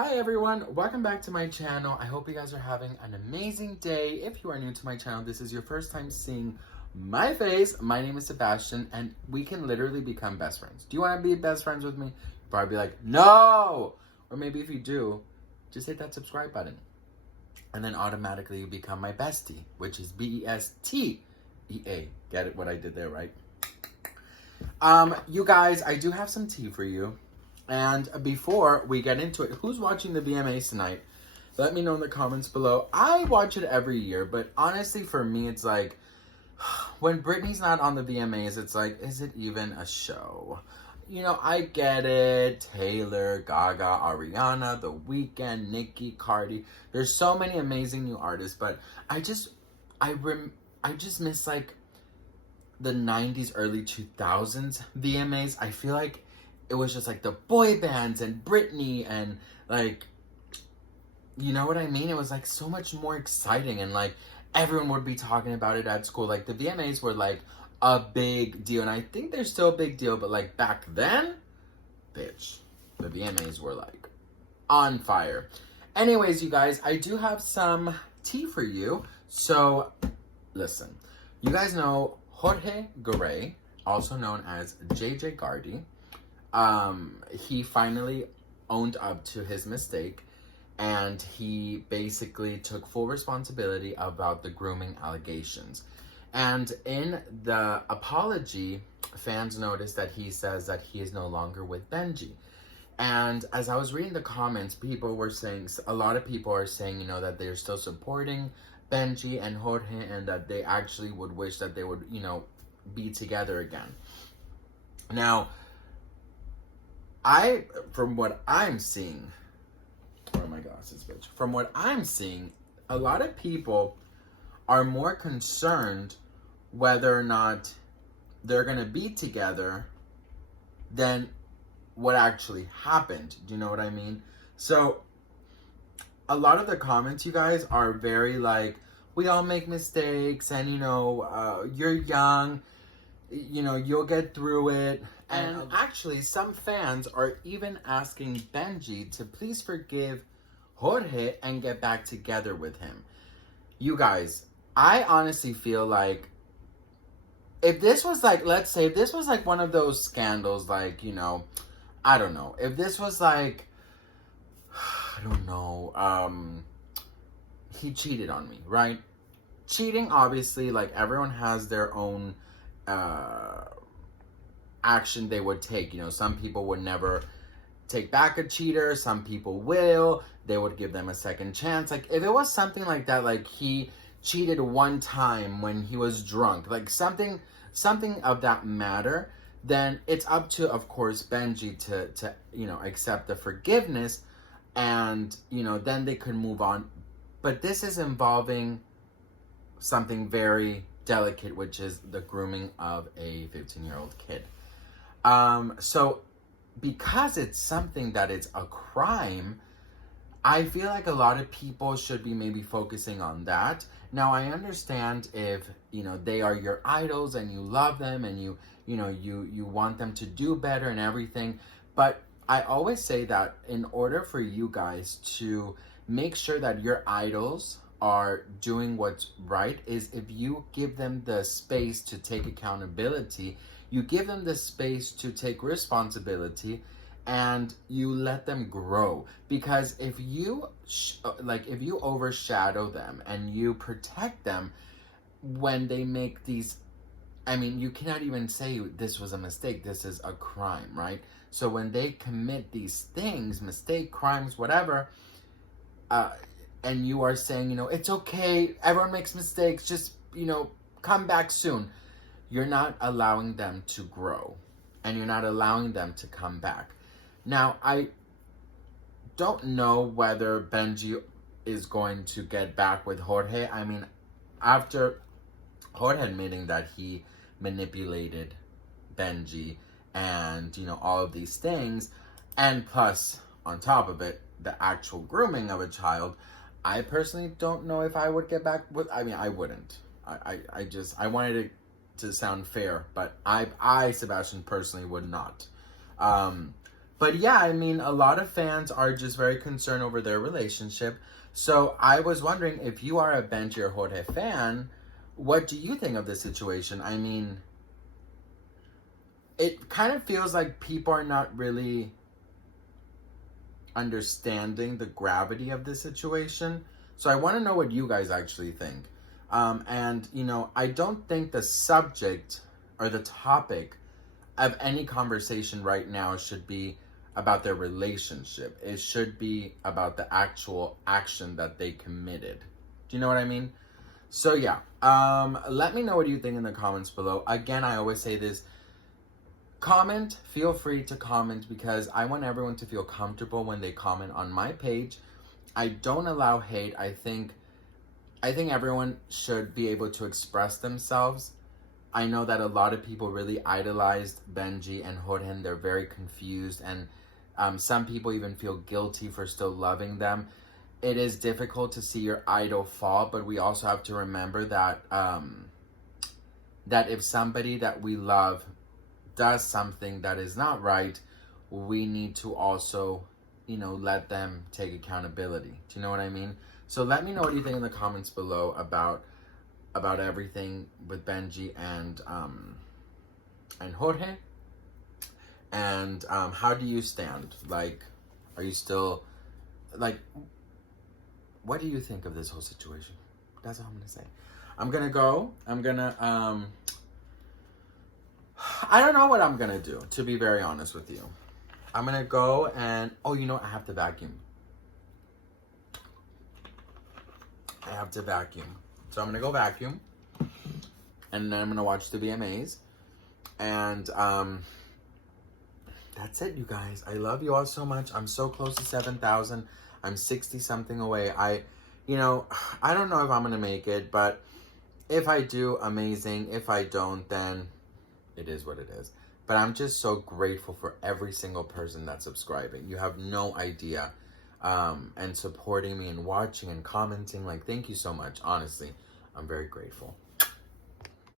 Hi everyone, welcome back to my channel. I hope you guys are having an amazing day. If you are new to my channel, this is your first time seeing my face. My name is Sebastian and we can literally become best friends. Do you want to be best friends with me? You'll probably be like, no! Or maybe if you do, just hit that subscribe button. And then automatically you become my bestie, which is B-E-S-T-E-A. Get it what I did there, right? You guys, I do have some tea for you. And before we get into it, who's watching the VMAs tonight? Let me know in the comments below. I watch it every year, but honestly for me, it's like, when Britney's not on the VMAs, it's like, is it even a show? You know, I get it. Taylor, Gaga, Ariana, The Weeknd, Nicki, Cardi. There's so many amazing new artists, but I just miss like the 90s, early 2000s VMAs. I feel like it was just like the boy bands and Britney and like, you know what I mean? It was like so much more exciting and like everyone would be talking about it at school. Like the VMAs were like a big deal and I think they're still a big deal, but like back then, bitch, the VMAs were like on fire. Anyways, you guys, I do have some tea for you. So listen, you guys know Jorge Garay, also known as jeyjeygardi. He finally owned up to his mistake and he basically took full responsibility about the grooming allegations. And in the apology, fans noticed that he says that he is no longer with Benji. And as I was reading the comments, people were saying, a lot of people are saying, you know, that they're still supporting Benji and Jorge and that they actually would wish that they would, you know, be together again. Now, from what I'm seeing, oh my glasses, bitch. From what I'm seeing, a lot of people are more concerned whether or not they're going to be together than what actually happened. Do you know what I mean? So, a lot of the comments, you guys, are very like, we all make mistakes and, you know, you're young, you know, you'll get through it. And actually, some fans are even asking Benji to please forgive Jorge and get back together with him. You guys, I honestly feel like if this was like, let's say, if this was like one of those scandals, like, you know, I don't know. If this was like, I don't know, he cheated on me, right? Cheating, obviously, like, everyone has their own action they would take. You know, some people would never take back a cheater, some people will, they would give them a second chance. Like, if it was something like that, like he cheated one time when he was drunk, like something of that matter, then it's up to, of course, Benji to you know, accept the forgiveness and, you know, then they could move on. But this is involving something very delicate, which is the grooming of a 15-year-old kid. So because it's something that it's a crime, I feel like a lot of people should be maybe focusing on that. Now, I understand if, you know, they are your idols and you love them and you know, you want them to do better and everything. But I always say that in order for you guys to make sure that your idols are doing what's right is if you give them the space to take accountability, you give them the space to take responsibility, and you let them grow. Because if you if you overshadow them and you protect them when they make these, I mean, you cannot even say this was a mistake, this is a crime, right? So when they commit these things, mistake, crimes, whatever, and you are saying, you know, it's okay, everyone makes mistakes, just, you know, come back soon, you're not allowing them to grow and you're not allowing them to come back. Now, I don't know whether Benji is going to get back with Jorge. I mean, after Jorge admitting that he manipulated Benji and, you know, all of these things, and plus, on top of it, the actual grooming of a child, I personally don't know if I would get back with, I mean, I wouldn't. I wanted it to sound fair, but I, Sebastian, personally would not. But yeah, I mean, a lot of fans are just very concerned over their relationship. So I was wondering, if you are a Benji or Jorge fan, what do you think of this situation? I mean, it kind of feels like people are not really understanding the gravity of this situation. So I want to know what you guys actually think. And, you know, I don't think the subject or the topic of any conversation right now should be about their relationship. It should be about the actual action that they committed. Do you know what I mean? So yeah, let me know what you think in the comments below. Again, I always say this, comment, feel free to comment, because I want everyone to feel comfortable when they comment on my page. I don't allow hate. I think everyone should be able to express themselves. I know that a lot of people really idolized Benji and Jorge, and they're very confused, and some people even feel guilty for still loving them. It is difficult to see your idol fall, but we also have to remember that that if somebody that we love does something that is not right, we need to also, you know, let them take accountability. Do you know what I mean? So let me know what you think in the comments below about everything with Benji and Jorge. And how do you stand? Like, are you still, like, what do you think of this whole situation? That's all I'm gonna say. I'm gonna go. I don't know what I'm gonna do, to be very honest with you. I'm gonna go and, oh, you know what? I have to vacuum. So I'm gonna go vacuum, and then I'm gonna watch the VMAs, and that's it, you guys. I love you all so much. I'm so close to 7,000. I'm 60 something away. I don't know if I'm gonna make it, but if I do, amazing. If I don't, then it is what it is. But I'm just so grateful for every single person that's subscribing. You have no idea. And supporting me and watching and commenting. Like, thank you so much. Honestly, I'm very grateful.